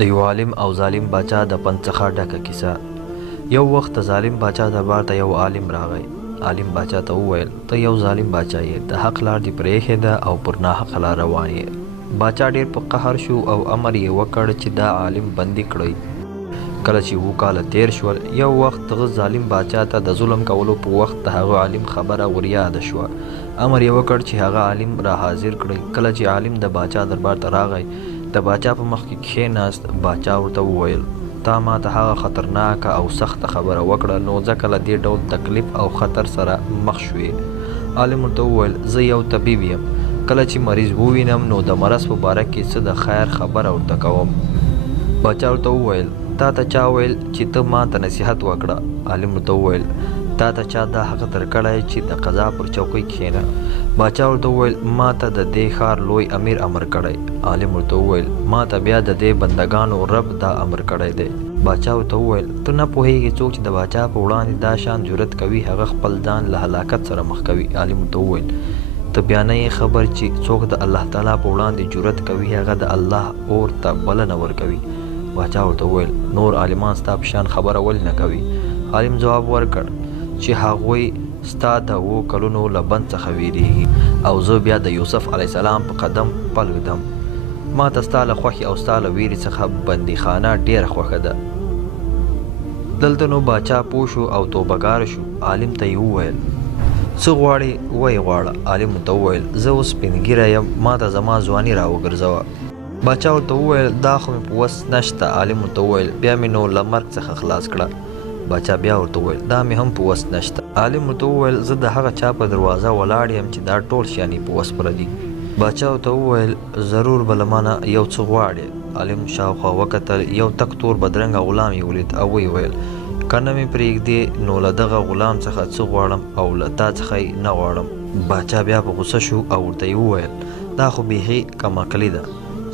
د یو عالم او ظالم باچا د پند څخه ډکه کیسه. یو وخت د ظالم باچا دربار ته یو عالم راغی. عالم باچا ته وویل ته یو ظالم باچا یې، د حق لار دې پرېښې ده او پر ناحقه لار روان یې. باچا ډېر په قهر شو او امر یې وکړ چې دا عالم بندي کړئ. کله چې 7 کاله تیر شول، یو وخت دغه ظالم باچا ته د ظلم کولو په وخت د هغه عالم خبره وریاده شوه. امر یې وکړ چې هغه عالم را حاضر کړئ. کله چې عالم د باچا دربار ته راغی، د باچا په مخ کې کښېناست. باچا ورته وویل تا ما ته هغه خطرناکه او سخته خبره وکړه، نو ځکه له دې ډول تکلیف او خطر سره مخ شوې. عالم ورته وویل زه یو طبیب یم، کله چې مریض ووینم نو د مرض په باره کې څه د خیر خبره ورته کوم. باچا ورته وویل تا ته چا ویل چې ته ما ته نصیحت وکړه؟ عالم ورته وویل تا ته چا دا حق درکړی چې د قضا پر چوکۍ کښېنه؟ باچا ورته وویل ما ته د دې ښار لوی امیر امر کړی. عالم ورته وویل ما ته بیا د دې بندګانو رب دا امر کړی دی. باچا ورته وویل ته نه پوهېږې څوک چې د باچا په وړاندې دا شان جرأت کوي هغه خپل ځان له هلاکت سره مخ کوي. عالم ورته وویل ته بیا نه یې خبر چې څوک د الله تعالی په وړاندې جرأت کوي هغه د الله اور ته بلنه ورکوي. باچا ورته وویل نور عالمان ستا په شان خبره ولې نه کوي؟ عالم ځواب ورکړ چې هغوی ستا د 7 کلونو له بند څخه ویریږي او زه بیا د یوسف علیه السلام په قدم پل ږدم. ما ته ستا له خوښې او ستا له ویرې څخه بندیخانه ډېره خوښه ده. دلته نو باچا پوه شو او توبهګار شو. عالم ته یې وویل څه غواړې ویې غواړه. عالم ورته وویل زه اوس سپین ږیری یم، ما ته زما ځواني را وګرځوه. باچا ورته وویل دا خو مې په وس نشته. عالم ورته وویل بیا مې نو له مرګ څخه خلاص کړه. باچا بیا ورته وویل دا مې هم په وس نشته. عالم ورته وویل زه د هغه چا په دروازه ولاړ یم چې دا ټول شیان په وس پردي. باچا ورته وویل ضرور به له مانه یو څه غواړې. عالم شاوخوا وکتل، یو تک تور بدرنګه غلام یې ولید او ویې ویل که نه مې پرېږدې نو له دغه غلام څخه څه غواړم او له تا څخه یې نه غواړم. باچا بیا په غوسه شو او ورته یې وویل دا خو بیخي کم عقلي ده،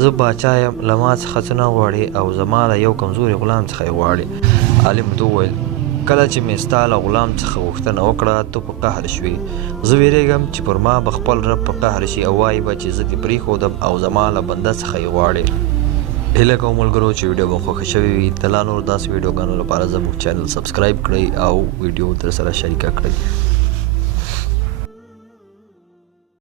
زه باچا یم، له ما څخه څه نه غواړې او زما له یو کمزوري غلام څخه یې غواړې. عالم ورته وویل کله چې مې ستا له غلام څخه غوښتنه وکړه ته په قهر شوې، زه ویرېږم چې پر ما به خپل رب په قهر شي او وایي به چې زه دې پرېښودم او زما له بنده څخه یې غواړې. هیله کوم ملګرو چې ویډیو به خوښه شوې وي، د لا نور داسې ویډیوګانو لپاره زموږ چینل سبسکرایب کړئ او ویډیو در سره شریکه کړئ.